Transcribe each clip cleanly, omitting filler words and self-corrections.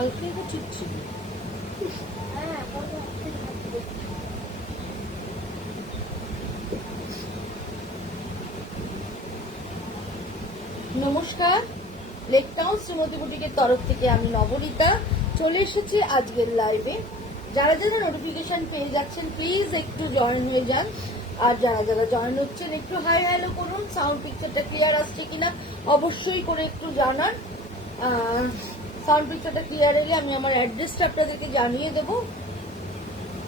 কালকে তো ঠিক ছিল। নমস্কার, লেকটাউন শ্রীমতী বুটিকের তরফ থেকে আমি নবনীতা চলে এসেছি আজকের লাইভে। যারা যারা নোটিফিকেশন পেয়ে যাচ্ছেন প্লিজ একটু জয়েন হয়ে যান, আর যারা যারা জয়েন হচ্ছেন একটু হাই হ্যালো করুন। সাউন্ড পিকচারটা ক্লিয়ার আসছে কিনা অবশ্যই করে একটু জানান। সাউন্ড পিকচারটা ক্লিয়ার এলে আমি আমার অ্যাড্রেসটা আপনাদেরকে জানিয়ে দেবো।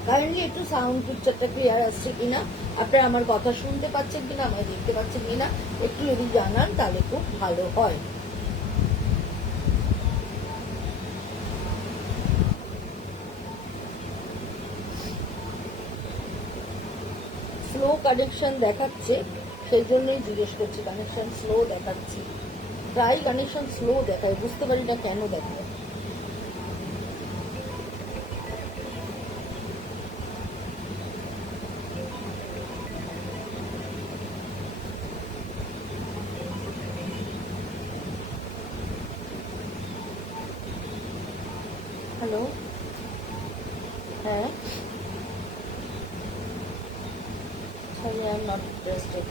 কাইন্ডলি একটু সাউন্ড পিকচারটা ক্লিয়ার আসছে কিনা, আপনারা আমার কথা শুনতে পাচ্ছেন কিনা, আমায় দেখতে পাচ্ছেন কিনা একটু যদি জানান তাহলে খুব ভালো হয়। স্লো কানেকশন দেখাচ্ছে, সেই জন্যই জিজ্ঞেস করছি। কানেকশন স্লো দেখাচ্ছে, প্রায় কানেকশন স্লো দেখায়, বুঝতে পারি না কেন দেখায়। হ্যালো, হ্যাঁ, I am not interested.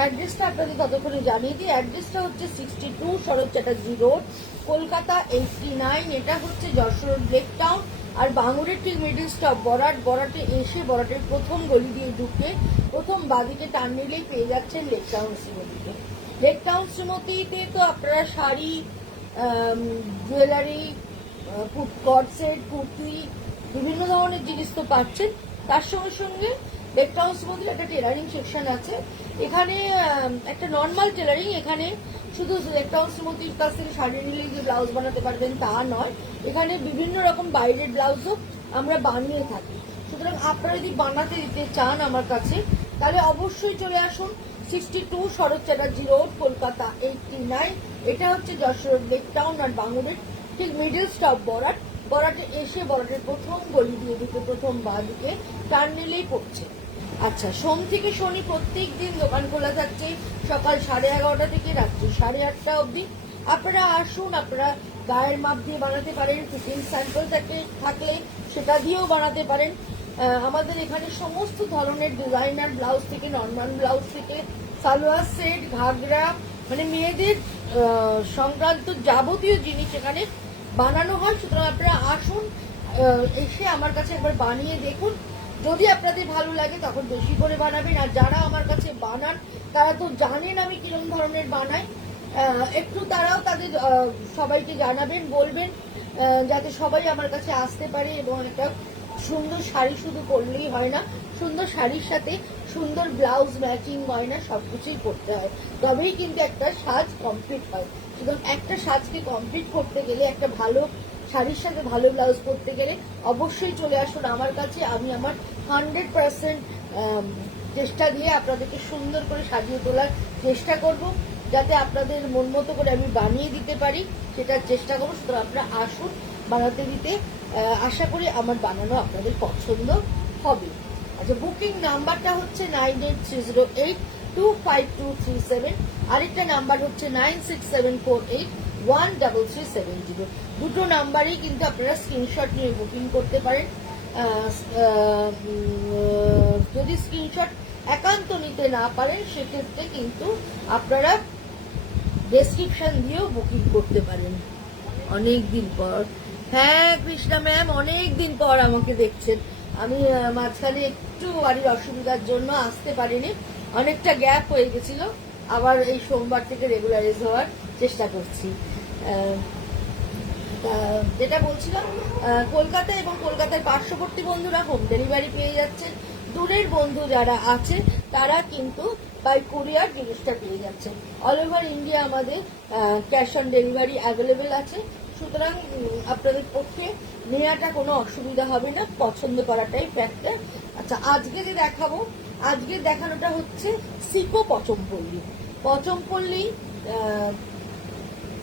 অ্যাড্রেসটা আপনাদের ততক্ষণে জানিয়ে দিই। অ্যাড্রেসটা হচ্ছে 62 শরৎ চ্যাটার্জি রোড, কলকাতা 89। এটা হচ্ছে যশোর লেক টাউন। আর বাঙুরের ঠিক মিডিল স্টপ বরাটে এসে বরাটের প্রথম গলি দিয়ে ঢুকে প্রথম বাদিকে টান নিলেই পেয়ে যাচ্ছেন লেক টাউন শ্রীমতীতে। লেক টাউন শ্রীমতীতে তো আপনারা শাড়ি, জুয়েলারি, কটসেট, কুর্তি, বিভিন্ন ধরনের জিনিস তো পাচ্ছেন। তার সঙ্গে সঙ্গে লেক টাউন শ্রীমতীর একটা টেলারিং সেকশন আছে। এখানে একটা নর্মাল টেলারিং, এখানে শুধু লেক টাউন শ্রীমতীর কাছ থেকে শাড়ি নিলে যে ব্লাউজ বানাতে পারবেন তা নয়, এখানে বিভিন্ন রকম বাইরের ব্লাউজও আমরা বানিয়ে থাকি। সুতরাং আপনারা যদি বানাতে দিতে চান আমার কাছে তাহলে অবশ্যই চলে আসুন। 62 শরৎ চ্যাটার্জি রোড, কলকাতা 89। এটা হচ্ছে যশোর লেক টাউন আর বাঙুরের ঠিক মিডিল স্টপ বরাটে এসে বরাটের প্রথম গলি দিয়ে ঢুকে প্রথম বাঁ দিকে টার্ন নিলেই পড়ছে। আচ্ছা, সোম থেকে শনি প্রত্যেক দিন দোকান খোলা থাকছে সকাল 11:30 থেকে রাত্রি 8:30 অবধি। আপনারা আসুন, আপনারা গায়ের মাপ দিয়ে বানাতে পারেন, ফিটিং স্যাম্পল থাকলে সেটা দিয়েও বানাতে পারেন। আমাদের এখানে সমস্ত ধরনের ডিজাইনার ব্লাউজ থেকে, নর্মাল ব্লাউজ থেকে, সালোয়ার সেট, ঘাগরা, মানে মেয়েদের সংক্রান্ত যাবতীয় জিনিস এখানে বানানো হয়। সুতরাং আপনারা আসুন, এসে আমার কাছে একবার বানিয়ে দেখুন। যদি আপনাদের ভালো লাগে তখন বেশি করে বানাবেন। আর যারা আমার কাছে বানান তারা তো জানেন আমি কিরকম ধরনের বানাই। একটু তারাও তাদের সবাইকে জানাবেন, বলবেন যাতে সবাই আমার কাছে আসতে পারে। এবং একটা সুন্দর শাড়ি শুধু পরলেই হয় না, সুন্দর শাড়ির সাথে সুন্দর ব্লাউজ ম্যাচিং গয়না সবকিছুই করতে হয়, তবেই কিন্তু একটা সাজ কমপ্লিট হয়। সুতরাং একটা সাজকে কমপ্লিট করতে গেলে, একটা ভালো শাড়ির সাথে ভালো ব্লাউজ পরতে গেলে অবশ্যই চলে আসুন আমার কাছে। আমি আমার 100% চেষ্টা দিয়ে আপনাদেরকে সুন্দর করে সাজিয়ে তোলার চেষ্টা করব, যাতে আপনাদের মন মতো করে আমি বানিয়ে দিতে পারি, সেটার চেষ্টা করবো। সুতরাং আপনারা আসুন বানাতে দিতে, আশা করি আমার বানানো আপনাদের পছন্দ হবে। আচ্ছা, বুকিং নাম্বারটা হচ্ছে 9830825237। আরেকটা নাম্বার হচ্ছে 9674813370। দুটো নাম্বারেই কিন্তু আপনারা স্ক্রিনশট নিয়ে বুকিং করতে পারেন। যদি স্ক্রিনশট একান্ত নিতে না পারেন সেক্ষেত্রে কিন্তু আপনারা ডেসক্রিপশন দিয়েও বুকিং করতে পারেন। অনেক দিন পর, হ্যাঁ কৃষ্ণা ম্যাম, অনেক দিন পর আমাকে দেখছেন। আমি মাঝখানে একটু বাড়ির অসুবিধার জন্য আসতে পারিনি, অনেকটা গ্যাপ হয়ে গেছিল। আবার এই সোমবার থেকে রেগুলারাইজ হওয়ার চেষ্টা করছি। যেটা বলছিলাম, কলকাতা এবং কলকাতার পার্শ্ববর্তী বন্ধুরা হোম ডেলিভারি পেয়ে যাচ্ছেন। দূরের বন্ধু যারা আছে তারা কিন্তু বাই কুরিয়ার জিনিসটা পেয়ে যাচ্ছেন। অল ওভার ইন্ডিয়া আমাদের ক্যাশ অন ডেলিভারি অ্যাভেলেবেল আছে। সুতরাং আপনাদের পক্ষে নেওয়াটা কোনো অসুবিধা হবে না, পছন্দ করাটাই ফ্যাক্টর। আচ্ছা, আজকে যে দেখাবো, আজকের দেখানোটা হচ্ছে সিকো পচমপল্লী। পচমপল্লী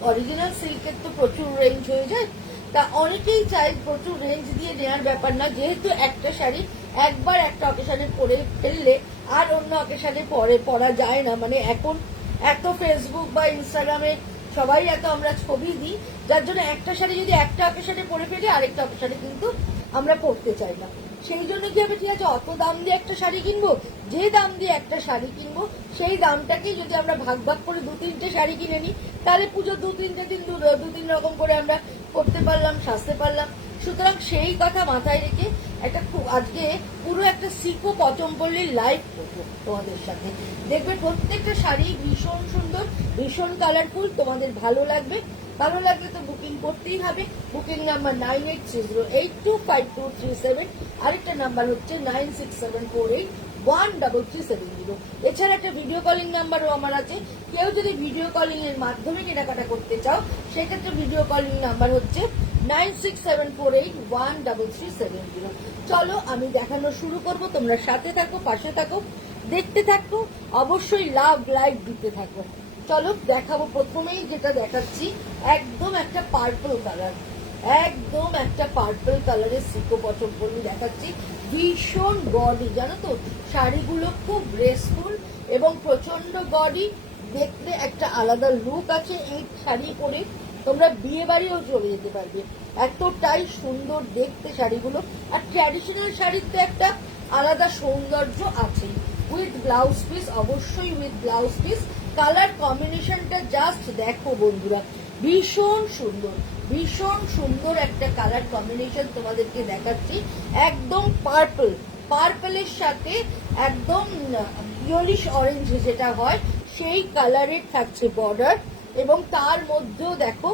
অরিজিনাল সিল্কের তো প্রচুর রেঞ্জ হয়ে যায়, তা অনেকেই চাই প্রচুর রেঞ্জ দিয়ে নেওয়ার ব্যাপার না, যেহেতু একটা শাড়ি একবার একটা অকেশনে পরে ফেললে আর অন্য অকেশনে পরা যায় না। মানে এখন এত ফেসবুক বা ইনস্টাগ্রামে সবাই এত আমরা ছবি দিই, যার জন্য একটা শাড়ি যদি একটা অকেশনে পরে ফেলে আরেকটা অকেশনে কিন্তু আমরা পরতে চাই না। সেই জন্য কি হবে, ঠিক আছে অত দাম দিয়ে একটা শাড়ি কিনবো, যে দাম দিয়ে একটা শাড়ি কিনবো সেই দামটাকেই যদি আমরা ভাগ ভাগ করে 2-3টে শাড়ি কিনে নিই, তাহলে পুজো 2-3টে দিন 2-3 রকম করে আমরা করতে পারলাম, সাজতে পারলাম। সুতরাং সেই কথা মাথায় রেখে একটা আজকে পুরো একটা সিকো পচমপল্লীর লাইভ করবো তোমাদের সাথে। দেখবে প্রত্যেকটা শাড়ি ভীষণ সুন্দর, ভীষণ কালারফুল, তোমাদের ভালো লাগবে। ভালো লাগলে তো বুকিং করতেই হবে। বুকিং নাম্বার 9830825237, আরেকটা নাম্বার হচ্ছে 9674813370। এছাড়া একটা ভিডিও কলিং নাম্বারও আমার আছে। কেউ যদি ভিডিও কলিং এর মাধ্যমে কেনাকাটা করতে চাও, সেক্ষেত্রে ভিডিও কলিং নাম্বার হচ্ছে 9674813370। চলো আমি দেখানো শুরু করব, তোমরা সাথে থাকো, পাশে থাকো, দেখতে থাকো, অবশ্যই লাভ লাইক দিতে থাকো। চলো দেখাবো। প্রথমেই যেটা দেখাচ্ছি একদম একটা পার্পল কালার, একদম একটা পার্পল কালারের সিকো পচমপল্লী দেখাচ্ছি। ভীষণ গডি, জানো তো শাড়িগুলো খুব গ্রেসফুল এবং প্রচন্ড গডি, দেখতে একটা আলাদা লুক আছে। এই শাড়ি পরে তোমরা বিয়ে বাড়িও চলে যেতে পারবে, এতটাই সুন্দর দেখতে শাড়িগুলো। আর ট্র্যাডিশনাল শাড়ির তো একটা আলাদা সৌন্দর্য আছে। উইথ ব্লাউজ পিস, অবশ্যই উইথ ব্লাউজ পিস। কালার কম্বিনেশনটা জাস্ট দেখো বন্ধুরা, ভীষণ সুন্দর, ভীষণ সুন্দর একটা কালার কম্বিনেশন তোমাদেরকে দেখাচ্ছি। একদম পার্পল, পার্পলের সাথে একদম ইয়েলিশ অরেঞ্জ যেটা হয় সেই কালারের থাকছে বর্ডার, এবং তার মধ্যেও দেখো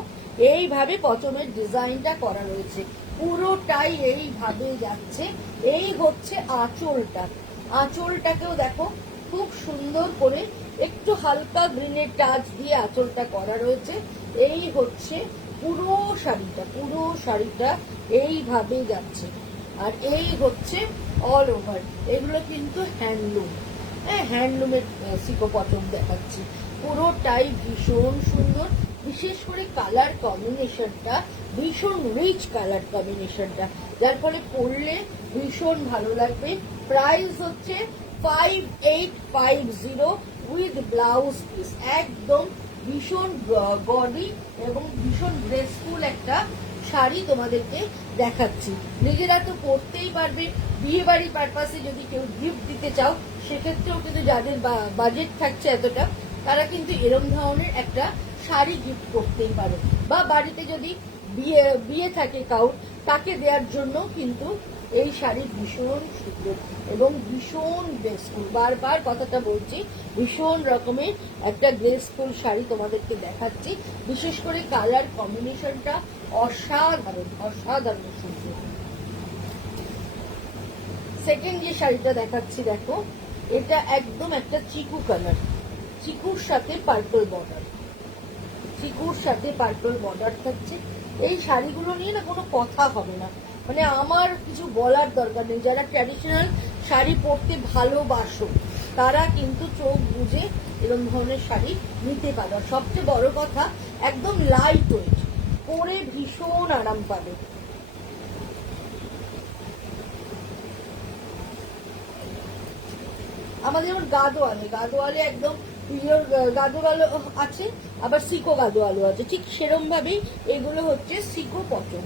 এইভাবে পচমের ডিজাইনটা করা রয়েছে, পুরোটাই এইভাবে যাচ্ছে। এই হচ্ছে আঁচলটা, আঁচলটাকেও দেখো খুব সুন্দর করে একটু হালকা গ্রিনের টাচ দিয়ে আঁচলটা করা রয়েছে। এই হচ্ছে পুরো শাড়িটা, পুরো শাড়িটা এইভাবে যাচ্ছে। আর এই হচ্ছে অল ওভার, এগুলো কিন্তু হ্যান্ডলুম, হ্যাঁ হ্যান্ডলুমের সিকো পচম দেখাচ্ছি। পুরোটাই ভীষণ সুন্দর, বিশেষ করে কালার কম্বিনেশনটা ভীষণ রিচ কালার কম্বিনেশনটা, যার ফলে পরলে ভীষণ ভালো লাগবে। প্রাইস হচ্ছে 5850 উইথ ব্লাউজ পিস। একদম ভীষণ গডি এবং ভীষণ গ্রেসফুল একটা শাড়ি তোমাদেরকে দেখাচ্ছি। নিজেরা তো পরতেই পারবে, বিয়ে বাড়ি পারপাসে যদি কেউ গিফট দিতে চাও সেক্ষেত্রেও কিন্তু যাদের বাজেট থাকছে এতটা, তারা কিন্তু এরম ধরনের একটা শাড়ি গিফট করতেই পারো। বা বাড়িতে যদি বিয়ে থাকে কাউর, তাকে দেওয়ার জন্য কিন্তু এই শাড়ি ভীষণ সুন্দর এবং ভীষণ গ্রেসফুল। বারবার কথাটা বলছি, ভীষণ রকমের একটা গ্রেসফুল শাড়ি তোমাদেরকে দেখাচ্ছি। বিশেষ করে কালার কম্বিনেশনটা অসাধারণ, অসাধারণ সুন্দর। সেকেন্ড যে শাড়িটা দেখাচ্ছি দেখো, এটা একদম একটা চিকু কালার, চিকুর সাথে পার্পল বর্ডার, চিকুর সাথে পার্পল বর্ডার থাকছে। এই শাড়িগুলো নিয়ে না কোনো কথা হবে না, মানে আমার কিছু বলার দরকার নেই। যারা ট্র্যাডিশনাল শাড়ি পরতে ভালোবাসো তারা কিন্তু চোখ বুঝে এরকম ধরনের শাড়ি নিতে পারো। সবচেয়ে বড় কথা একদম লাইট ওয়েট, পরে ভীষণ আরাম পাবে। আমাদের যেমন গাদোয়ালে, গাদোয়ালে একদম পিওর গাদোয়ালো আছে, আবার সিকো গাদোয়ালো আছে, ঠিক সেরম ভাবেই এগুলো হচ্ছে সিকো পচম।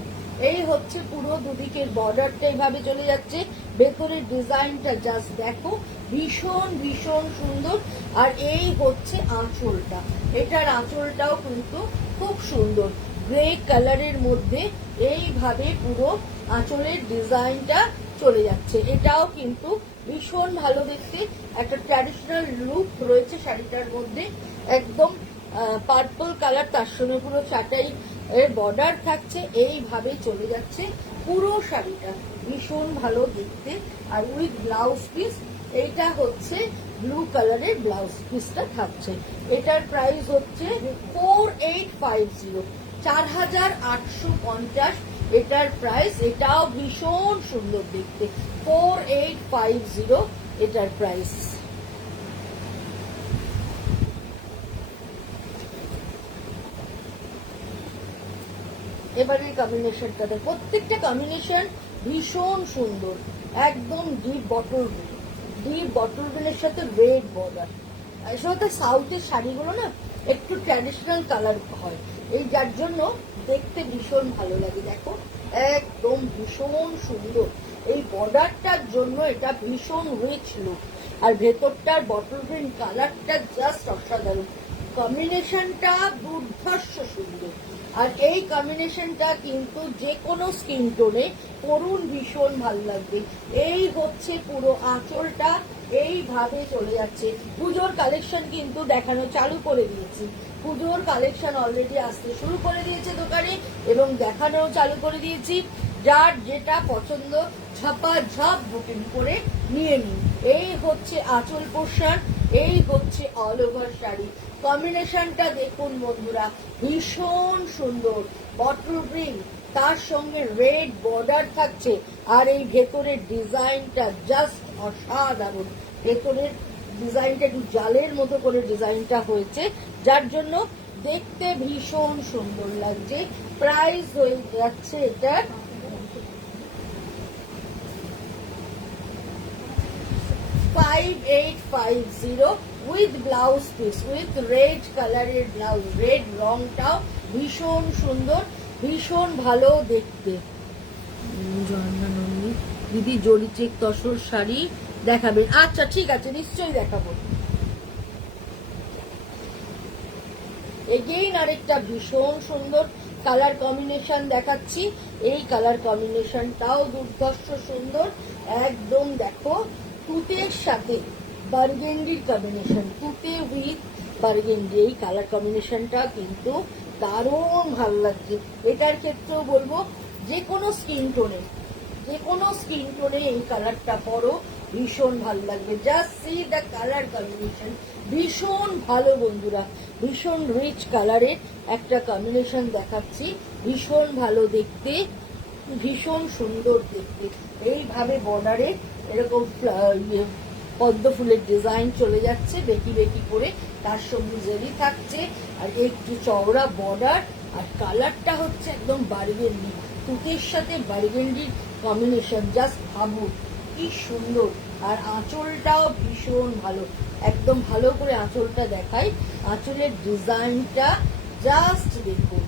এই হচ্ছে পুরো দুদিকের বর্ডারটা এইভাবে চলে যাচ্ছে, ভেতরের ডিজাইনটা জাস্ট দেখো, ভীষণ ভীষণ সুন্দর। আর এই হচ্ছে আঁচলটা, এটার আঁচলটাও কিন্তু খুব সুন্দর, গ্রে কালারের মধ্যে এইভাবে পুরো আঁচলের ডিজাইনটা চলে যাচ্ছে। এটাও কিন্তু ভীষণ ভালো দেখতে, একটা ট্র্যাডিশনাল লুক রয়েছে শাড়িটার মধ্যে। একদম পার্পল কালার, তার সঙ্গে পুরো চাটাই এর বর্ডার থাকছে, এইভাবে চলে যাচ্ছে পুরো শাড়িটা, ভীষণ ভালো দেখতে। আর উইথ ব্লাউজ পিস, এইটা হচ্ছে ব্লু কালারের ব্লাউজ পিসটা থাকছে। এটার প্রাইস হচ্ছে 4850, 4850 এটার প্রাইস, এটাও ভীষণ সুন্দর দেখতে, 4850 এটার প্রাইস। এবারে কম্বিনেশনটা দেখ, প্রত্যেকটা কম্বিনেশন ভীষণ সুন্দর, একদম deep bottle green, deep bottle গ্রিনের সাথে রেড বর্ডার। আসলে সাউথের শাড়িগুলো না একটু ট্র্যাডিশনাল কালার হয়, এই যার জন্য দেখতে ভীষণ ভালো লাগে। দেখো একদম ভীষণ সুন্দর, এই বর্ডারটার জন্য এটা ভীষণ রিচ লুক, আর ভেতরটার বটল গ্রিন কালারটা জাস্ট অসাধারণ, কম্বিনেশনটা দুর্ধর্ষ সুন্দর। আর এই কম্বিনেশনটা কিন্তু যে কোনো স্কিন টোনে পরুন ভীষণ ভালো লাগবে। এই হচ্ছে পুরো আঁচলটা, এইভাবে চলে যাচ্ছে। পুজোর কালেকশন কিন্তু দেখানো চালু করে দিয়েছি, পুজোর কালেকশন অলরেডি আসতে শুরু করে দিয়েছে দোকানে এবং দেখানো চালু করে দিয়েছি। যার যেটা পছন্দ ঝপাঝপ বুকিং করে নিয়ে নিন। এই হচ্ছে আঁচল পোর্শন, এই হচ্ছে অল ওভার শাড়ি। কম্বিনেশনটা দেখুন বন্ধুরা, ভীষণ সুন্দর, বটল গ্রিন তার সঙ্গে রেড বর্ডার থাকছে, আর এই ভেতরের ডিজাইনটা জাস্ট অসাধারণ। ভেতরের ডিজাইনটা একটু জালের মতো করে ডিজাইনটা হয়েছে, যার জন্য দেখতে ভীষণ সুন্দর লাগছে। প্রাইস হয়ে যাচ্ছে এটার 5850 with blouse piece, with red কালারের ব্লাউজ, রেড রংটাও ভীষণ সুন্দর, ভীষণ ভালো দেখতে। দিদি জরি চেক তসর শাড়ি দেখাবেন? আচ্ছা ঠিক আছে, নিশ্চয়ই দেখাবো। এগেইন আরেকটা ভীষণ সুন্দর কালার কম্বিনেশন দেখাচ্ছি, এই কালার কম্বিনেশনটাও দুর্ধর্ষ সুন্দর, একদম দেখো তুতের সাথে বার্গেন্ডির কম্বিনেশন, তুতে উইথ বার্গেন্ডি, এই কালার কম্বিনেশনটা কিন্তু দারুণ ভালো লাগছে। এটার ক্ষেত্রেও বলবো যে কোনো স্কিন টোনে, যে কোনো স্কিন টোনে এই কালারটা পরো, ভীষণ ভালো লাগবে। Just see the colour combination, ভীষণ ভালো বন্ধুরা, ভীষণ রিচ কালারের একটা কম্বিনেশন দেখাচ্ছি, ভীষণ ভালো দেখতে, ভীষণ সুন্দর দেখতে। এইভাবে বর্ডারে এরকম পদ্ম ফুলের ডিজাইন চলে যাচ্ছে বেকি বেকি করে, তার সঙ্গে জেরি থাকছে, আর একটু চওড়া বর্ডার, আর কালারটা হচ্ছে একদম বার্গেন্ডি, তুতের সাথে বার্গেন্ডির কম্বিনেশন, জাস্ট ভাবুন কি সুন্দর। আর আঁচলটাও ভীষণ ভালো, একদম ভালো করে আঁচলটা দেখাই, আঁচলের ডিজাইনটা জাস্ট দেখুন,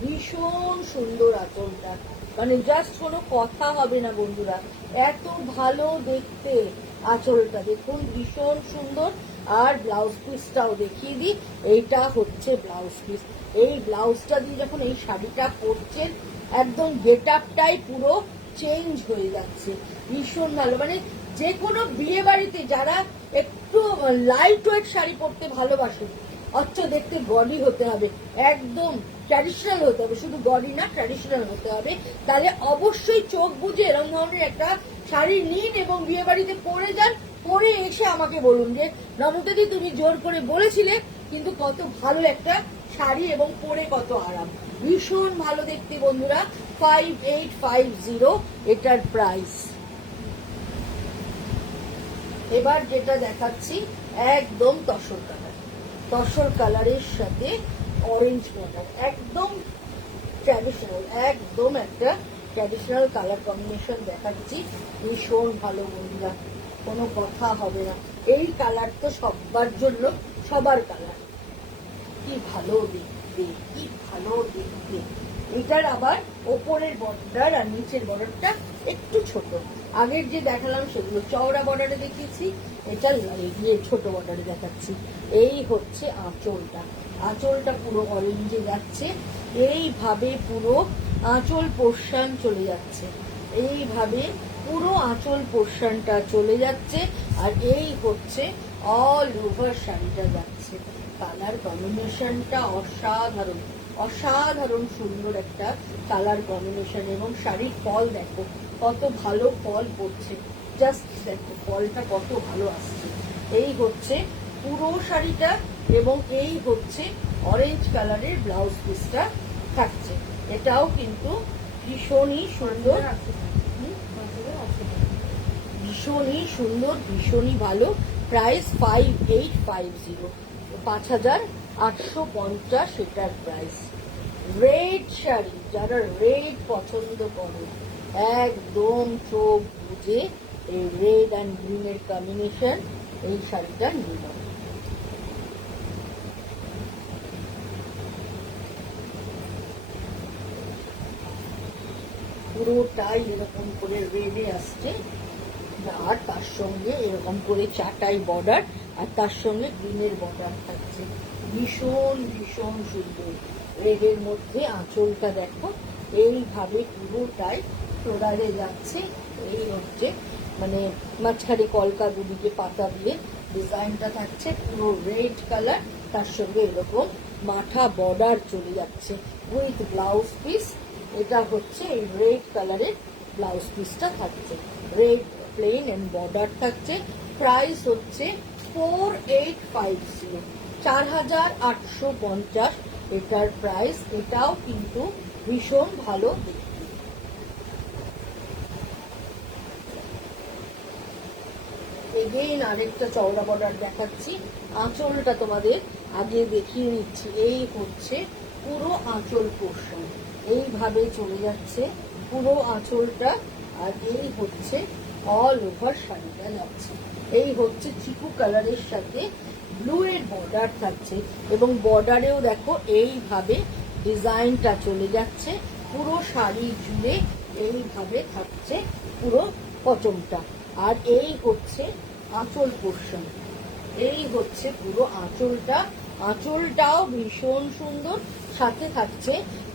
ভীষণ সুন্দর আঁচলটা, মানে জাস্ট কোনো কথা হবে না বন্ধুরা, এত ভালো দেখতে আঁচলটা দেখুন, ভীষণ সুন্দর। আর ব্লাউজ পিসটাও দেখিয়ে দিই, এইটা হচ্ছে ব্লাউজ পিস, এই ব্লাউজটা দিয়ে যখন এই শাড়িটা পরছেন একদম গেট আপটাই পুরো চেঞ্জ হয়ে যাচ্ছে, ভীষণ ভালো। মানে যে কোনো বিয়ে বাড়িতে যারা একটু লাইট ওয়েট শাড়ি পরতে ভালোবাসেন, অথচ দেখতে গডি হতে হবে, একদম ট্র্যাডিশনাল হতে হবে, শুধু গডি না ট্র্যাডিশনাল হতে হবে, তাহলে অবশ্যই চোখ বুঝে এরকম ধরনের একটা শাড়ি নিন এবং বিয়ে বাড়িতে পরে যান, পরে এসে আমাকে বলুন যে নমতাদি তুমি জোর করে বলেছিলে কিন্তু কত ভালো একটা শাড়ি এবং পরে কত আরাম, ভীষণ ভালো দেখতে বন্ধুরা। 5850 এটার প্রাইস। এবার যেটা দেখাচ্ছি একদম তসর কালার, তসর কালারের সাথে অরেঞ্জ বর্ডার, একদম ট্র্যাডিশনাল, একদম একটা ট্র্যাডিশনাল কালার কম্বিনেশন দেখাচ্ছি, ভীষণ ভালো বন্ধুরা, কোনো কথা হবে না। এই কালার তো সবার জন্য, সবার কালার, কি ভালো দেখতে, কি ভালো দেখতে। এটার আবার ওপরের বর্ডার আর নিচের বর্ডারটা একটু ছোট, আগের যে দেখালাম সেগুলো চওড়া বর্ডারে দেখিয়েছি, এটা ছোট বর্ডারে দেখাচ্ছি। এই হচ্ছে আঁচলটা, আঁচলটা পুরো অরেঞ্জে যাচ্ছে, এইভাবে পুরো আঁচল পোর্শন চলে যাচ্ছে, এইভাবে পুরো আঁচল পোর্শনটা চলে যাচ্ছে, আর এই হচ্ছে অল ওভার শাড়িটা যাচ্ছে। কালার কম্বিনেশনটা অসাধারণ, অসাধারণ সুন্দর একটা কালার কম্বিনেশন, এবং শাড়ির ফল দেখো কত ভালো ফল পড়ছে, জাস্ট দেখো ফলটা কত ভালো আসছে। এই হচ্ছে পুরো শাড়িটা, এবং এই হচ্ছে অরেঞ্জ কালারের ব্লাউজ পিসটা থাকছে, এটাও কিন্তু ভীষণই সুন্দর, ভীষণই সুন্দর, ভীষণই ভালো। প্রাইস 5850, 5850 এটার প্রাইস। রেড শাড়ি, যারা রেড পছন্দ করে একদম চোখ বুঝে এই রেড অ্যান্ড গ্রিনের কম্বিনেশন, এই শাড়িটা নিয়ে নাও। পুরোটাই এরকম করে রেডে আসছে, আর তার সঙ্গে এরকম করে চাটাই বর্ডার, আর তার সঙ্গে গ্রিনের বর্ডার থাকছে। ভীষণ ভীষণ সুন্দর। রেডের মধ্যে আঁচলটা দেখো, এইভাবে পুরোটাই ফ্লোরালে যাচ্ছে। এই হচ্ছে মানে মাঝখানে কলকা দুদিকে পাতা দিয়ে ডিজাইনটা থাকছে, পুরো রেড কালার, তার সঙ্গে এরকম মাথা বর্ডার চলে যাচ্ছে উইথ ব্লাউজ পিস। এটা হচ্ছে এই রেড কালারের ব্লাউজ পিসটা থাকছে, রেড প্লেন এন্ড বর্ডার থাকছে। প্রাইস হচ্ছে 4850, 4850 এটার প্রাইস। এটাও কিন্তু ভীষণ ভালো দেখতে। এগেইন আরেকটা চওড়া বর্ডার দেখাচ্ছি। আঁচলটা তোমাদের আগে দেখিয়ে নিচ্ছি। এই হচ্ছে পুরো আঁচল পোর্শন, এইভাবে চলে যাচ্ছে পুরো আঁচলটা, আর এই হচ্ছে অল ওভার শাড়িটা যাচ্ছে। এই হচ্ছে চিকু কালারের সাথে ব্লু এর বর্ডার থাকছে, এবং বর্ডারেও দেখো এইভাবে ডিজাইনটা চলে যাচ্ছে পুরো শাড়ি জুড়ে, এইভাবে থাকছে পুরো পচমটা। আর এই হচ্ছে আঁচল পোর্শন, এই হচ্ছে পুরো আঁচলটা। আঁচলটাও ভীষণ সুন্দর, সাথে থাকছে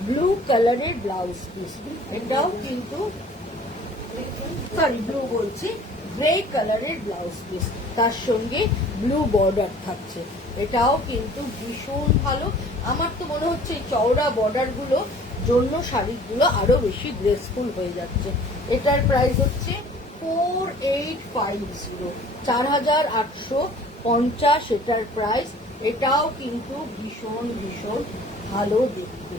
ব্লু কালারের ব্লাউজ পিস। এটাও কিন্তু ব্লু বলছি, গ্রে কালারের ব্লাউজ পিস, তার সঙ্গে ব্লু বর্ডার থাকছে। এটাও কিন্তু ভীষণ ভালো। আমার তো মনে হচ্ছে এই চওড়া বর্ডার গুলো জন্য শাড়িগুলো আরো বেশি গ্রেসফুল হয়ে যাচ্ছে। এটার প্রাইস হচ্ছে 4850, 4850 এটার প্রাইস। এটাও কিন্তু ভীষণ ভীষণ ভালো দেখতে।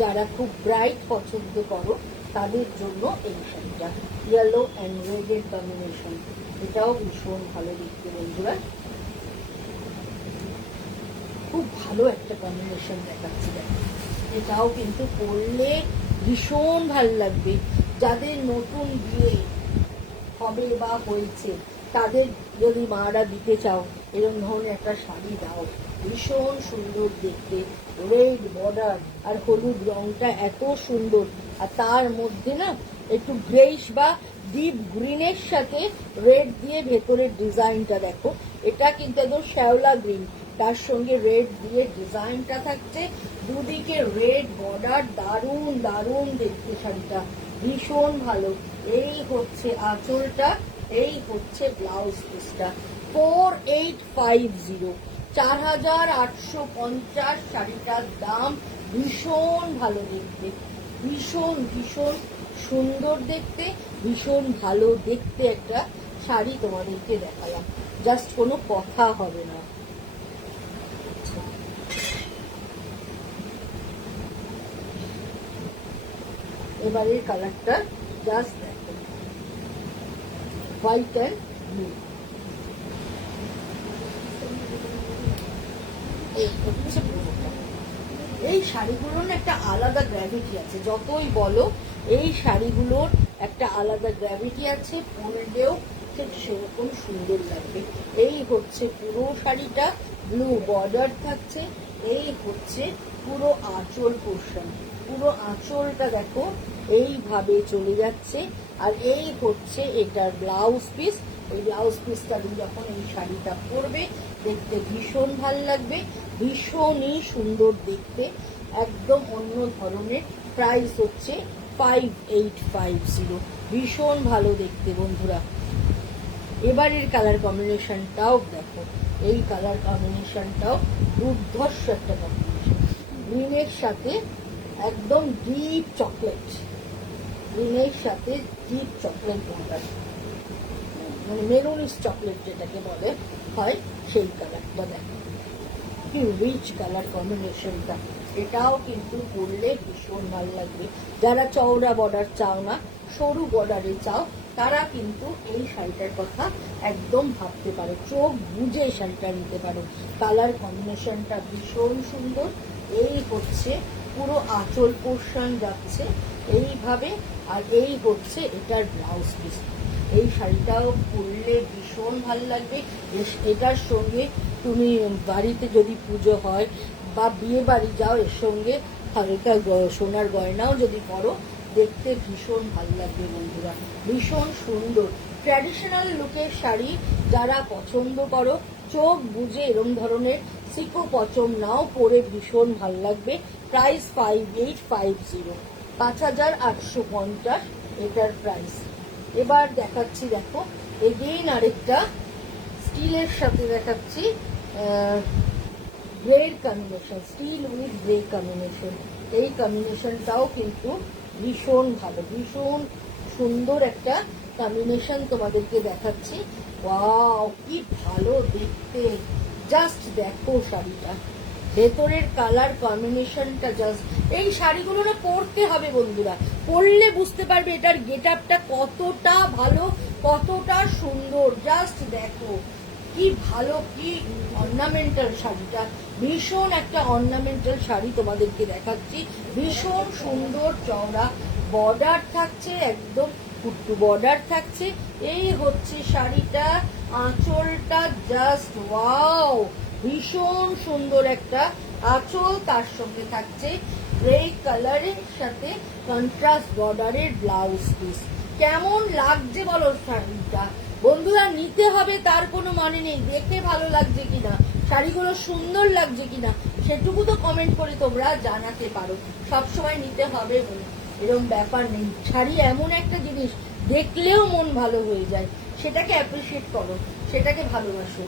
যারা খুব ব্রাইট পছন্দ করো তাদের জন্য এই শাড়িটা, ইয়েলো অ্যান্ড রেড এর কম্বিনেশন, এটাও ভীষণ ভালো দেখতে বন্ধুরা। খুব ভালো একটা কম্বিনেশন দেখাচ্ছি। এটাও কিন্তু পরলে ভীষণ ভালো লাগবে। যাদের নতুন বিয়ে হবে বা হয়েছে তাদের যদি মারা দিতে চাও, এরকম ধরনের একটা শাড়ি দাও, ভীষণ সুন্দর দেখতে। রেড বর্ডার আর হলুদ রংটা এত সুন্দর, আর তার মধ্যে না একটু গ্রেইশ বা ডিপ গ্রিনের সাথে রেড দিয়ে ভেতরের ডিজাইনটা দেখো। এটা কিন্তু একদম শ্যাওলা গ্রিন, তার সঙ্গে রেড দিয়ে ডিজাইনটা থাকছে, দুদিকে রেড বর্ডার। দারুণ দারুণ দেখতে শাড়িটা, ভীষণ ভালো। এই হচ্ছে আঁচলটা, এই হচ্ছে ব্লাউজ পিসটা। 4850, 4850 শাড়িটার দাম। ভীষণ ভালো দেখতে, ভীষণ ভীষণ সুন্দর দেখতে, ভীষণ ভালো দেখতে একটা শাড়ি তোমাদেরকে দেখালাম, জাস্ট কোনো কথা হবে না। এবারের কালারটা জাস্ট দেখো, হোয়াইট অ্যান্ড ব্লু। এই হচ্ছে পুরোটা। এই শাড়িগুলোর একটা আলাদা গ্র্যাভিটি আছে, যতই বলো এই শাড়িগুলোর একটা আলাদা গ্র্যাভিটি আছে, পরলেও ঠিক সেরকম সুন্দর লাগবে। এই হচ্ছে পুরো শাড়িটা, ব্লু বর্ডার থাকছে। এই হচ্ছে পুরো আঁচল পোর্শন, পুরো আঁচলটা দেখো এইভাবে চলে যাচ্ছে। আর এই হচ্ছে এটার ব্লাউজ পিস। এই ব্লাউজ পিসটা দিয়ে যখন এই শাড়িটা পরবে দেখতে ভীষণ ভাল লাগবে, ভীষণই সুন্দর দেখতে, একদম অন্য ধরনের। প্রাইস হচ্ছে 5850, ভীষণ ভালো দেখতে বন্ধুরা। এবারের কালার কম্বিনেশনটাও দেখো, এই কালার কম্বিনেশনটাও দুর্ধর্ষ একটা কম্বিনেশন। গ্রিনের সাথে একদম ডিপ চকলেট, গ্রিনের সাথে ডিপ চকলেট বর্ডার, মানে মেরুনিশ চকলেট যেটাকে বলে হয়, সেই কালারটা দেখো। কি রিচ কালার কম্বিনেশনটা, এটাও কিন্তু পরলে ভীষণ ভালো লাগবে। যারা চওড়া বর্ডার চাও না, সরু বর্ডারে চাও, তারা কিন্তু এই শাড়িটার কথা একদম ভাবতে পারো, চোখ বুঝে এই শাড়িটা নিতে পারো। কালার কম্বিনেশনটা ভীষণ সুন্দর। এই হচ্ছে পুরো আঁচল পোর্শন যাচ্ছে এইভাবে, আর এই হচ্ছে এটার ব্লাউজ পিস। এই শাড়িটাও পরলে ভীষণ ভালো লাগবে। এটার সঙ্গে তুমি বাড়িতে যদি পুজো হয় বা বিয়ে বাড়ি যাও, এর সঙ্গে হালকা সোনার গয়নাও যদি করো, দেখতে ভীষণ ভালো লাগবে বন্ধুরা, ভীষণ সুন্দর ট্র্যাডিশনাল লুকের শাড়ি যারা পছন্দ করো, চোখ বুঝে এরম ধরনের সিকো পচম নাও পরে ভীষণ ভালো লাগবে। প্রাইস 5850, 5850 এটার প্রাইস। এবার দেখাচ্ছি, দেখো এগেইন আরেকটা স্টিলের সাথে দেখাচ্ছি, গ্রের combination, steel with grey combination. এই কম্বিনেশনটাও কিন্তু ভীষণ ভালো, ভীষণ সুন্দর একটা কম্বিনেশন তোমাদেরকে দেখাচ্ছি। ওয়াও, কি ভালো দেখতে, জাস্ট দেখো শাড়িটা, ভেতরের কালার কম্বিনেশনটা জাস্ট। এই শাড়িগুলো না পরতে হবে বন্ধুরা, পরলে বুঝতে পারবে এটার গেট আপটা কতটা ভালো, কতটা সুন্দর। জাস্ট দেখো কি ভালো, কি অর্নামেন্টাল শাড়িটা, ভীষণ একটা অর্নামেন্টাল শাড়ি তোমাদেরকে দেখাচ্ছি। ভীষণ সুন্দর চওড়া বর্ডার থাকছে, একদম কুট্টু বর্ডার থাকছে। এই হচ্ছে শাড়িটা, আঁচলটা জাস্ট ওয়াও, ভীষণ সুন্দর একটা আঁচল, তার সঙ্গে থাকছে গ্রে কালারের সাথে কন্ট্রাস্ট বর্ডারের ব্লাউজ পিস। কেমন লাগছে বলো শাড়িটা বন্ধুরা? নিতে হবে তার কোনো মানে নেই, দেখে ভালো লাগছে কিনা, শাড়িগুলো সুন্দর লাগছে কিনা, সেটুকু তো কমেন্ট করে তোমরা জানাতে পারো। সবসময় নিতে হবে বলে এরকম ব্যাপার নেই। শাড়ি এমন একটা জিনিস, দেখলেও মন ভালো হয়ে যায়, সেটাকে অ্যাপ্রিসিয়েট করো, সেটাকে ভালোবাসো।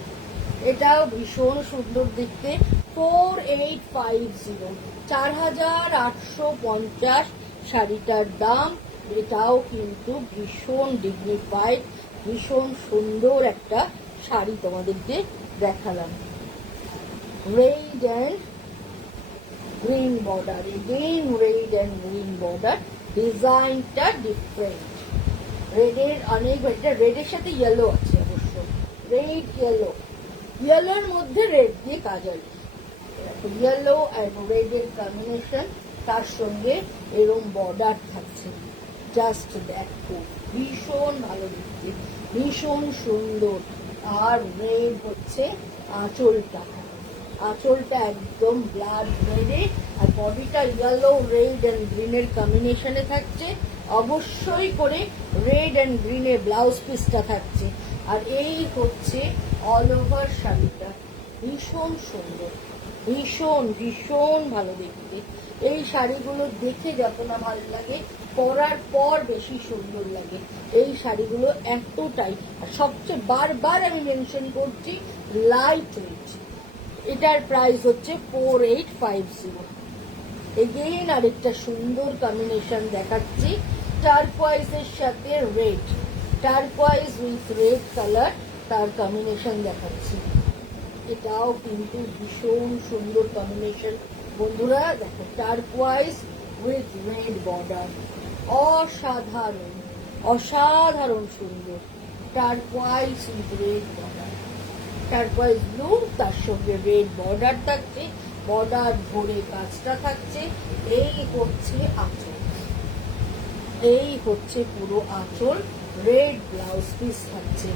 এটাও ভীষণ সুন্দর দেখতে। 4850, 4850 শাড়িটার দাম। এটাও কিন্তু ভীষণ ডিগনিফাইড, ভীষণ সুন্দর একটা শাড়ি তোমাদেরকে দেখালাম। Red and green border, again red and green border, ডিজাইনটা ডিফারেন্ট। রেডের অনেক, এটা রেডের সাথে ইয়েলো আছে অবশ্য, রেড ইয়েলো, ইয়েলোর মধ্যে রেড দিয়ে কাজল, ইয়েলো আর রেডের কম্বিনেশন, তার সঙ্গে এরকম বর্ডার থাকছে। জাস্ট দেখো ভীষণ ভালো দেখতে, ভীষণ সুন্দর। আর রেড হচ্ছে আঁচলটা, আঁচলটা একদম ব্লাড রেডে, আর বডিটা ইয়েলো রেড অ্যান্ড গ্রিনের কম্বিনেশনে থাকছে। অবশ্যই করে রেড অ্যান্ড গ্রিনের ব্লাউজ পিসটা থাকছে। আর এই হচ্ছে অল ওভার শাড়িটা, ভীষণ সুন্দর, ভীষণ ভীষণ ভালো দেখতে। এই শাড়িগুলো দেখে যত না ভালো লাগে, পরার পর বেশি সুন্দর লাগে। এই শাড়িগুলো এতটাই, আর সবচেয়ে বারবার আমি মেনশন করছি, লাইট ওয়েট। এটার প্রাইস হচ্ছে 4850। এগেইন আরেকটা সুন্দর কম্বিনেশন দেখাচ্ছি, টার্কোয়াইজের সাথে red, turquoise with red colour, তার কম্বিনেশন দেখাচ্ছি। এটাও কিন্তু ভীষণ সুন্দর কম্বিনেশন বন্ধুরা। দেখো টার্কোয়াইজ উইথ রেড বর্ডার, অসাধারণ, অসাধারণ সুন্দর। Turquoise with red border, turquoise blue, তার সঙ্গে রেড বর্ডার থাকছে, বর্ডার ধরে কাজটা থাকছে। এই হচ্ছে আঁচল, এই হচ্ছে পুরো আঁচল। রেড ব্লাউজ পিস থাকছে,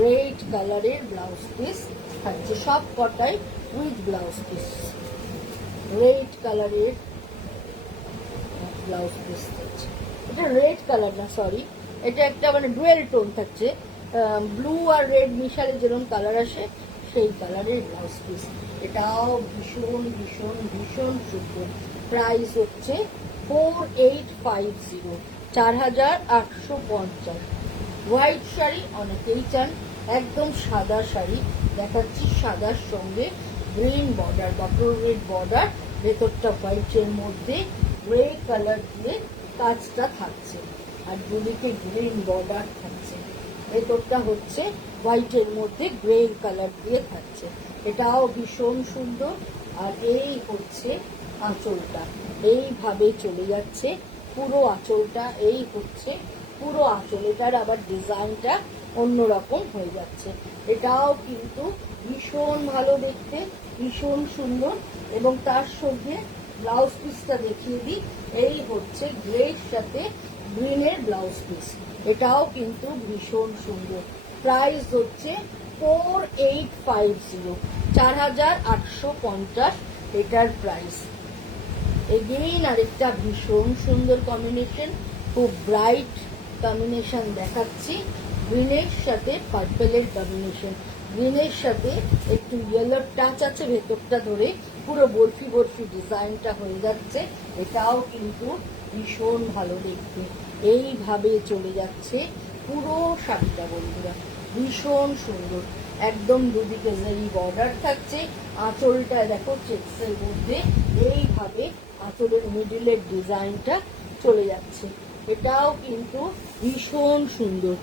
রেড কালারের ব্লাউজ পিস থাকছে, সব কটাই উইথ ব্লাউজ পিস, রেড কালারের ব্লাউজ পিস থাকছে। এটা রেড কালার না, সরি, এটা একটা মানে ডুয়েল টোন থাকছে, ব্লু আর রেড মিশালে যেরকম কালার আসে সেই কালারের ব্লাউজ পিস। এটাও ভীষণ ভীষণ ভীষণ সুন্দর। প্রাইস হচ্ছে 4850, 4850। হোয়াইট শাড়ি অনেকেই চান, একদম সাদা শাড়ি দেখাচ্ছি, সাদার সঙ্গে গ্রিন বর্ডার, বাটর রেড বর্ডার, ভেতরটা হোয়াইটের মধ্যে গ্রে কালার দিয়ে কাজটা থাকছে, আর দুদিকে গ্রিন বর্ডার থাকছে। ভেতরটা হচ্ছে হোয়াইটের মধ্যে গ্রে কালার দিয়ে থাকছে। এটাও ভীষণ সুন্দর। আর এই হচ্ছে আঁচলটা, এইভাবে চলে যাচ্ছে পুরো আঁচলটা। এই হচ্ছে পুরো আঁচল, এটার আবার ডিজাইনটা অন্যরকম হয়ে যাচ্ছে। এটাও কিন্তু ভীষণ ভালো দেখতে, ভীষণ সুন্দর। এবং তার সঙ্গে ব্লাউজ পিসটা দেখিয়ে দিই। এই হচ্ছে গ্রের সাথে গ্রিনের ব্লাউজ পিস, এটাও কিন্তু ভীষণ সুন্দর। প্রাইস হচ্ছে 4850, 4850 এটার প্রাইস। এগেইন আরেকটা ভীষণ সুন্দর কম্বিনেশন, খুব ব্রাইট কম্বিনেশন দেখাচ্ছি। গ্রিনের সাথে পার্পেলের কম্বিনেশন, গ্রিনের সাথে একটু ইয়েলোর টাচ আছে ভেতরটা ধরে, পুরো বরফি বরফি ডিজাইনটা হয়ে যাচ্ছে। এটাও কিন্তু ভীষণ ভালো দেখতে। এইভাবে চলে যাচ্ছে পুরো শাড়িটা বন্ধুরা, ভীষণ সুন্দর। একদম দুদিকে জারি বর্ডার থাকছে, আঁচলটা দেখো চেক্সের মধ্যে এইভাবে আঁচলের মিডিলের ডিজাইনটা চলে যাচ্ছে। এটাও কিন্তু ভীষণ সুন্দর।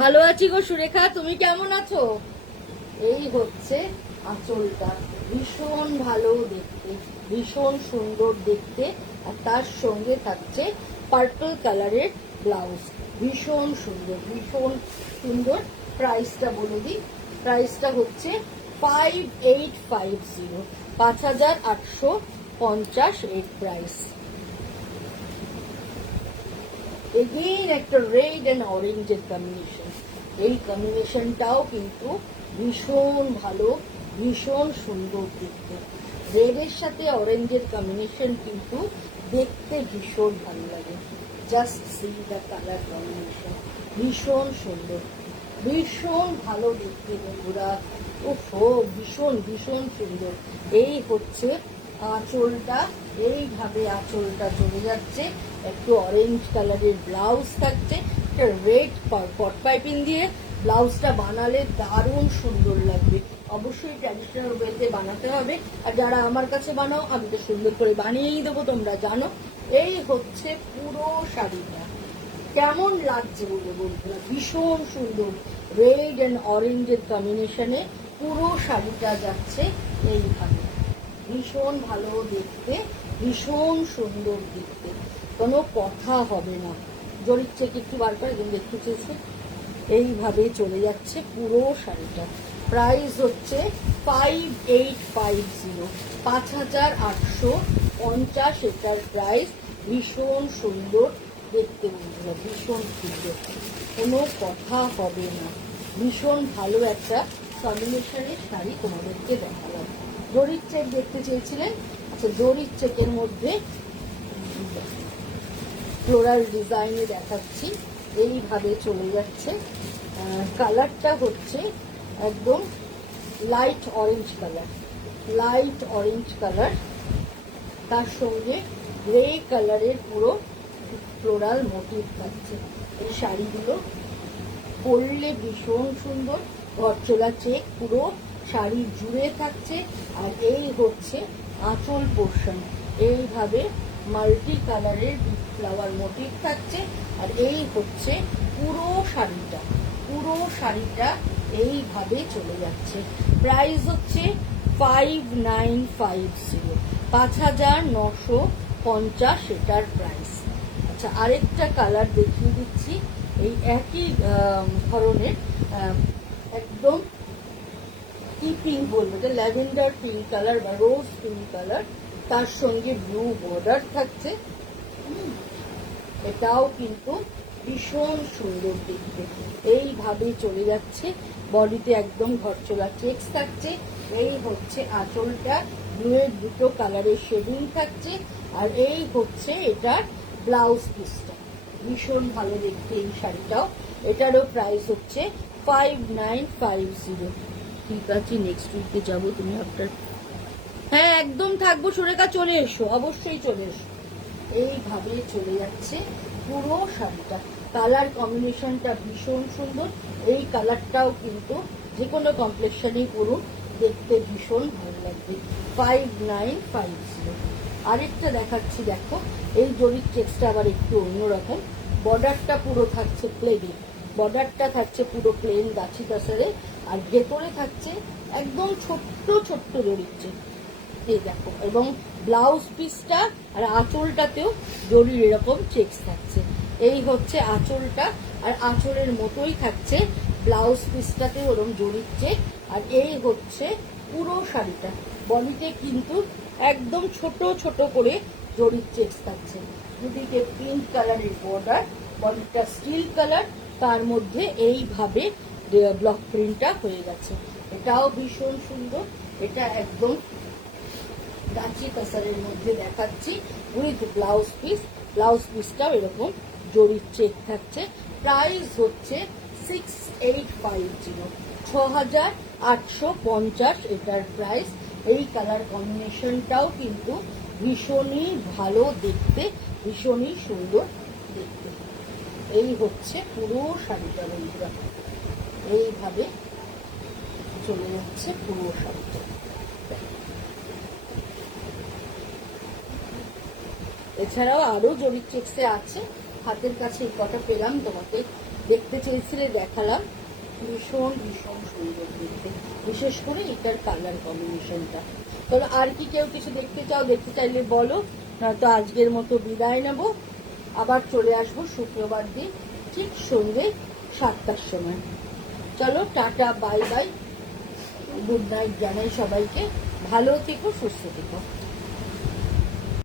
ভালো আছি গো সুরেখা, তুমি কেমন আছো? এই হচ্ছে আঁচলটা, ভীষণ ভালো দেখতে, ভীষণ সুন্দর দেখতে। আর তার সঙ্গে থাকছে পার্পল কালারের ব্লাউজ, ভীষণ সুন্দর, ভীষণ সুন্দর। প্রাইসটা বলে দিই, প্রাইসটা হচ্ছে 5850, 5850 এর প্রাইস। এগেইন একটা রেড অ্যান্ড অরেঞ্জের কম্বিনেশন, এই কম্বিনেশনটাও কিন্তু ভীষণ ভালো, ভীষণ সুন্দর দেখতে। রেডের সাথে অরেঞ্জের কম্বিনেশন কিন্তু দেখতে ভীষণ ভালো লাগে। Just see the colour combination, ভীষণ সুন্দর, ভীষণ ভালো দেখতে বন্ধুরা। ওহো, ভীষণ ভীষণ সুন্দর। এই হচ্ছে আঁচলটা, এইভাবে আঁচলটা চলে যাচ্ছে। একটু অরেঞ্জ কালারের ব্লাউজ থাকছে, একটা রেড পট পাইপিং দিয়ে ব্লাউজটা বানালে দারুণ সুন্দর লাগবে। অবশ্যই ট্র্যাডিশনাল ওয়েতে বানাতে হবে, আর যারা আমার কাছে বানাও আমি তো সুন্দর করে বানিয়েই দেবো, তোমরা জানো। এই হচ্ছে পুরো শাড়িটা, কেমন লাগছে বলে বন্ধুরা, ভীষণ সুন্দর। রেড অ্যান্ড অরেঞ্জের কম্বিনেশনে পুরো শাড়িটা যাচ্ছে এইভাবে, ভীষণ ভালো দেখতে, ভীষণ সুন্দর দেখতে, কোনো কথা হবে না। জরির চেক একটু বার করে দেখতে চেয়েছে, এইভাবে চলে যাচ্ছে পুরো শাড়িটা। প্রাইস হচ্ছে 5850, 5850 এটার প্রাইস। ভীষণ সুন্দর দেখতে বন্ধুরা, ভীষণ সুন্দর, কোনো কথা হবে না। ভীষণ ভালো একটা কম্বিনেশনের শাড়ি তোমাদেরকে দেখালাম। জরির চেক দেখতে চেয়েছিলেন, আচ্ছা জরির চেকের মধ্যে ফ্লোরাল ডিজাইনে দেখাচ্ছি। এইভাবে চলে যাচ্ছে, কালারটা হচ্ছে একদম light orange colour, light orange colour, তার সঙ্গে গ্রে কালারের পুরো ফ্লোরাল মোটিভ থাকছে। এই শাড়িগুলো পরলে ভীষণ সুন্দর, ঘরচোলা চেক পুরো শাড়ি জুড়ে থাকছে। আর এই হচ্ছে আঁচল পোর্শন, এইভাবে মাল্টি কালারের ফ্লাওয়ার মোটিভ থাকছে। আর এই হচ্ছে পুরো শাড়িটা, পুরো শাড়িটা এইভাবে চলে যাচ্ছে। প্রাইস হচ্ছে 5950, 5950 এটার প্রাইস। আচ্ছা আরেকটা কালার দেখিয়ে দিচ্ছি, এই একই ধরনের একদম কি পিঙ্ক বলবো, এটা ল্যাভেন্ডার পিঙ্ক কালার বা রোজ পিঙ্ক কালার, তার সঙ্গে ব্লু বর্ডার থাকছে। এটাও কিন্তু ভীষণ সুন্দর দেখতে, এইভাবে চলে যাচ্ছে। বডিতে একদম ঘরচোলা চেক্স থাকছে। এই হচ্ছে আঁচলটা, ব্লুয়ের দুটো কালারের শেডিং থাকছে। আর এই হচ্ছে এটার ব্লাউজ পিসটা, ভীষণ ভালো দেখতে এই শাড়িটাও। এটারও প্রাইস হচ্ছে 5950। ঠিক আছে, নেক্সট উইকে যাবো। তুমি আপনার, হ্যাঁ একদম থাকবো সুরেখা, চলে এসো, অবশ্যই চলে এসো। এইভাবে চলে যাচ্ছে পুরো শাড়িটা। কালার কম্বিনেশনটা ভীষণ সুন্দর। এই কালারটাও কিন্তু যে কোনো কমপ্লেকশনেই পরুন, দেখতে ভীষণ ভালো লাগবে। 5950। আরেকটা দেখাচ্ছি, দেখো এই জরির চেক্সটা আবার একটু অন্যরকম, বর্ডারটা পুরো থাকছে প্লেনে, বর্ডারটা থাকছে পুরো প্লেন গাছি তাসারে, আর ভেতরে থাকছে একদম ছোট্ট ছোট্ট জরির চেক। এই দেখো, এবং ব্লাউজ পিসটা আর আঁচলটাতেও জরির এরকম চেকস থাকছে। এই হচ্ছে আঁচলটা, আর আঁচলের মতোই থাকছে ব্লাউজ পিসটাতে ওরকম জরির চেক। আর এই হচ্ছে পুরো শাড়িটা, বডিতে কিন্তু একদম ছোট ছোট করে জরির চেকস থাকছে। দুদিকে পিঙ্ক কালারের বর্ডার, বডিটা স্টিল কালার, তার মধ্যে এইভাবে ব্লক প্রিন্টটা হয়ে গেছে। এটাও ভীষণ সুন্দর। এটা একদম গাছি কাসারের মধ্যে দেখাচ্ছি উইথ ব্লাউজ পিস। ব্লাউজ পিসটাও এরকম জরির চেক থাকছে। প্রাইস হচ্ছে 6850, 6850 এটার প্রাইস। এই কালার কম্বিনেশনটাও কিন্তু ভীষণই ভালো দেখতে, ভীষণই সুন্দর দেখতে। এই হচ্ছে পুরো শাড়িটা বন্ধুরা, এইভাবে চলে যাচ্ছে পুরো শাড়িটা। এছাড়াও আরো জরির চেক্সে আছে, হাতের কাছে এই কটা পেলাম, তোমাকে দেখতে চেয়েছিলে দেখালাম। ভীষণ ভীষণ সুন্দর দেখতে, বিশেষ করে এটার কালার কম্বিনেশনটা। তবে আর কি কেউ কিছু দেখতে চাও, দেখতে চাইলে বলো, নয়তো আজকের মতো বিদায় নেব। আবার চলে আসবো শুক্রবার দিন ঠিক সন্ধ্যে 7টার সময়। চলো tata, bye bye, good night জানাই সবাইকে। ভালো থেকো, সুস্থ থেকো।